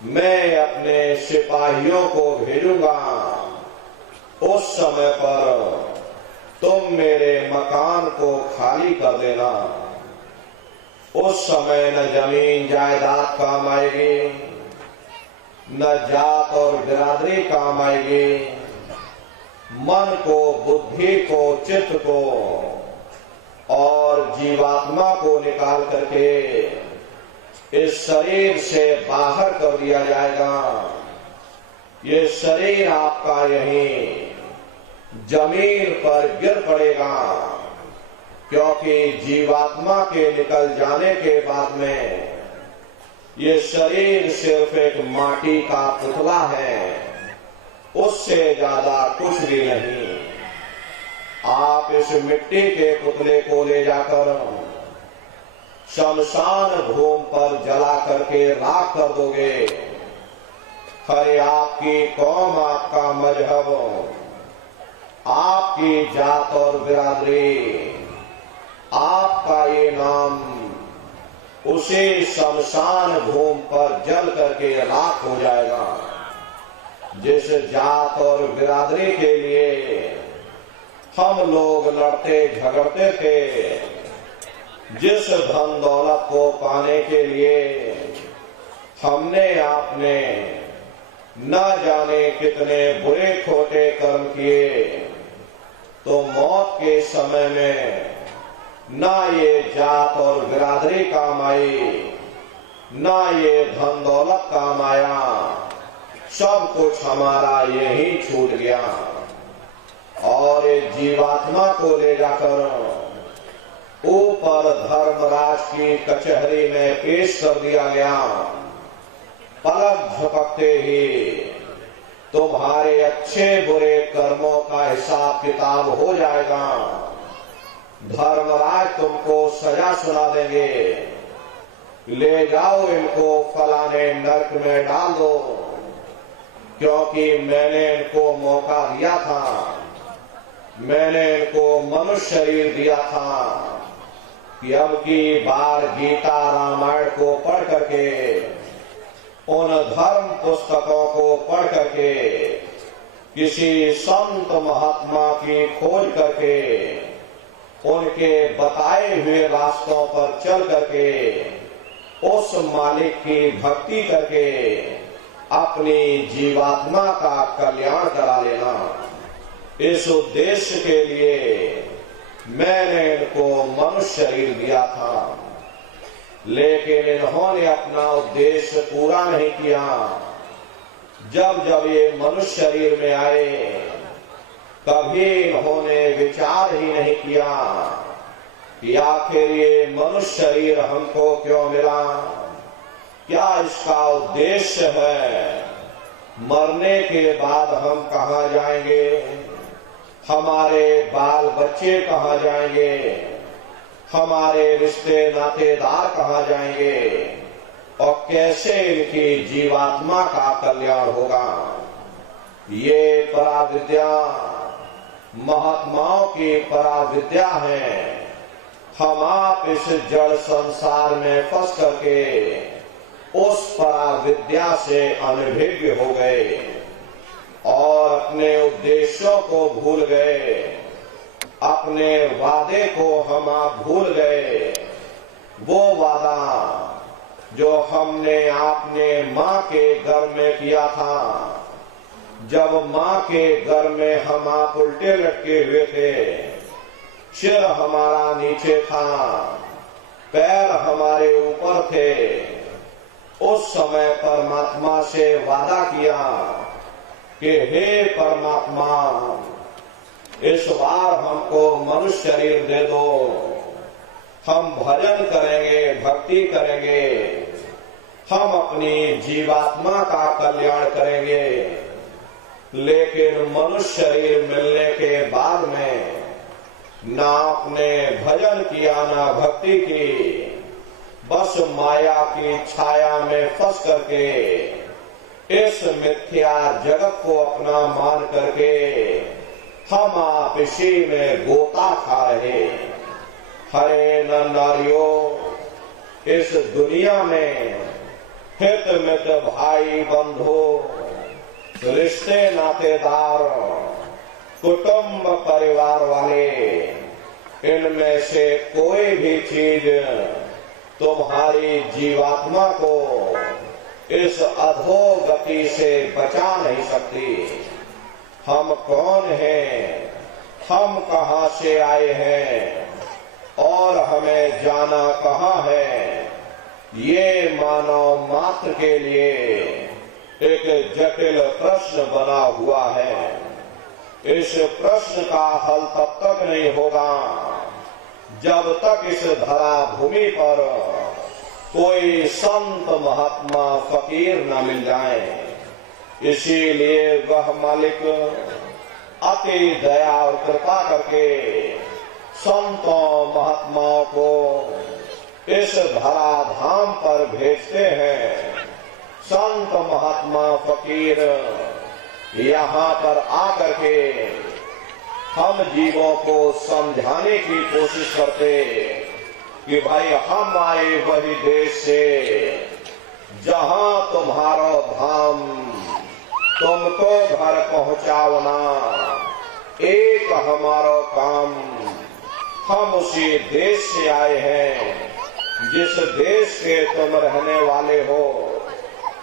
मैं अपने सिपाहियों को भेजूंगा, उस समय पर तुम मेरे मकान को खाली कर देना। उस समय न जमीन जायदाद काम आएगी, न जात और बिरादरी काम आएगी। मन को, बुद्धि को, चित्त को और जीवात्मा को निकाल करके इस शरीर से बाहर कर दिया जाएगा। ये शरीर आपका यहीं जमीन पर गिर पड़ेगा, क्योंकि जीवात्मा के निकल जाने के बाद में ये शरीर सिर्फ एक माटी का पुतला है, उससे ज्यादा कुछ भी नहीं। आप इस मिट्टी के पुतले को ले जाकर शमशान भूमि पर जला करके राख कर दोगे। खरे आपकी कौम, आपका मजहब, आपकी जात और बिरादरी, आपका ये नाम उसी शमशान भूमि पर जल करके राख हो जाएगा। जिस जात और बिरादरी के लिए हम लोग लड़ते झगड़ते थे, जिस धन दौलत को पाने के लिए हमने आपने न जाने कितने बुरे खोटे कर्म किए, तो मौत के समय में ना ये जात और बिरादरी काम आई, ना ये धन दौलत काम आया, सब कुछ हमारा यही छूट गया। और एक जीवात्मा को ले जाकर ऊपर धर्मराज की कचहरी में पेश कर दिया गया। पलक झपकते ही तुम्हारे अच्छे बुरे कर्मों का हिसाब किताब हो जाएगा। धर्मराज तुमको सजा सुना देंगे, ले जाओ इनको फलाने नरक में डाल दो, क्योंकि मैंने इनको मौका दिया था, मैंने इनको मनुष्य शरीर दिया था कि अब की बार गीता रामायण को पढ़ करके, उन धर्म पुस्तकों को पढ़ करके, किसी संत महात्मा की खोज करके, उनके बताए हुए रास्तों पर चल करके, उस मालिक की भक्ति करके अपनी जीवात्मा का कल्याण करा लेना। इस उद्देश्य के लिए मैंने इनको मनुष्य शरीर दिया था, लेकिन इन्होंने अपना उद्देश्य पूरा नहीं किया। जब जब ये मनुष्य शरीर में आए, कभी इन्होंने विचार ही नहीं किया कि आखिर ये मनुष्य शरीर हमको क्यों मिला, क्या इसका उद्देश्य है, मरने के बाद हम कहाँ जाएंगे, हमारे बाल बच्चे कहाँ जाएंगे, हमारे रिश्ते नातेदार कहाँ जाएंगे, और कैसे इनकी जीवात्मा का कल्याण होगा। ये पराविद्या महात्माओं की पराविद्या है। हम आप इस जड़ संसार में फंस करके उस पराविद्या से अनभिज्ञ हो गए और अपने उद्देश्यों को भूल गए, अपने वादे को हम आप भूल गए। वो वादा जो हमने आपने माँ के गर्भ में किया था, जब माँ के गर्भ में हम आप उल्टे लटके हुए थे, सिर हमारा नीचे था, पैर हमारे ऊपर थे, उस समय परमात्मा से वादा किया कि हे परमात्मा, इस बार हमको मनुष्य शरीर दे दो, हम भजन करेंगे, भक्ति करेंगे, हम अपनी जीवात्मा का कल्याण करेंगे। लेकिन मनुष्य शरीर मिलने के बाद में ना आपने भजन किया, ना भक्ति की, बस माया की छाया में फंस करके इस मिथ्या जगत को अपना मान करके हम आप इसी में गोता खा रहे। हरे नर नारियों, इस दुनिया में हित मित भाई बंधु, रिश्ते नातेदार, कुटुंब परिवार वाले, इनमें से कोई भी चीज तुम्हारी जीवात्मा को इस अधोगति से बचा नहीं सकती। हम कौन हैं, हम कहां से आए हैं और हमें जाना कहां है, ये मानव मात्र के लिए एक जटिल प्रश्न बना हुआ है। इस प्रश्न का हल तब तक नहीं होगा जब तक इस धरा भूमि पर कोई संत महात्मा फकीर न मिल जाए। इसीलिए वह मालिक अति दया और कृपा करके संतों महात्माओं को इस धराधाम पर भेजते हैं। संत महात्मा फकीर यहाँ पर आकर के हम जीवों को समझाने की कोशिश करते कि भाई हम आए वही देश से जहां तुम्हारा धाम तुमको घर पहुंचावना एक हमारा काम। हम उसी देश से आए हैं जिस देश के तुम रहने वाले हो,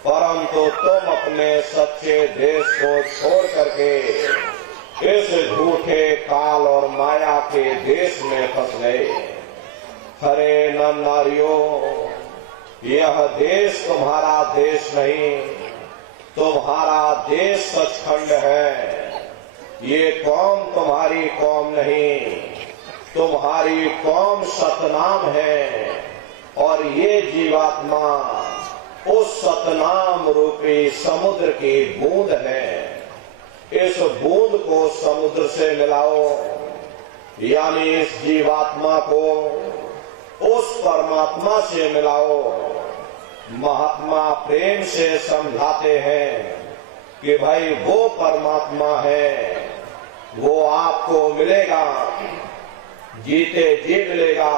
परंतु तुम अपने सच्चे देश को छोड़ करके इस झूठे काल और माया के देश में फंस गए। हरे नर नारियों, यह देश तुम्हारा देश नहीं, तुम्हारा देश सचखंड है। ये कौम तुम्हारी कौम नहीं, तुम्हारी कौम सतनाम है और ये जीवात्मा उस सतनाम रूपी समुद्र की बूंद है। इस बूंद को समुद्र से मिलाओ, यानी इस जीवात्मा को उस परमात्मा से मिलाओ। महात्मा प्रेम से समझाते हैं कि भाई वो परमात्मा है, वो आपको मिलेगा, जीते जी मिलेगा,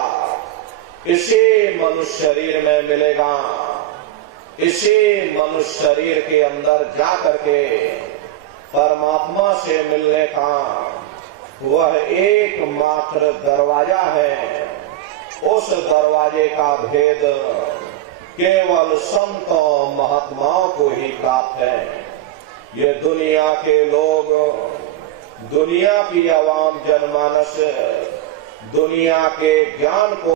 इसी मनुष्य शरीर में मिलेगा। इसी मनुष्य शरीर के अंदर जा करके परमात्मा से मिलने का वह एकमात्र दरवाजा है। उस दरवाजे का भेद केवल संतों महात्माओं को ही प्राप्त है। ये दुनिया के लोग, दुनिया की आवाम जनमानस दुनिया के ज्ञान को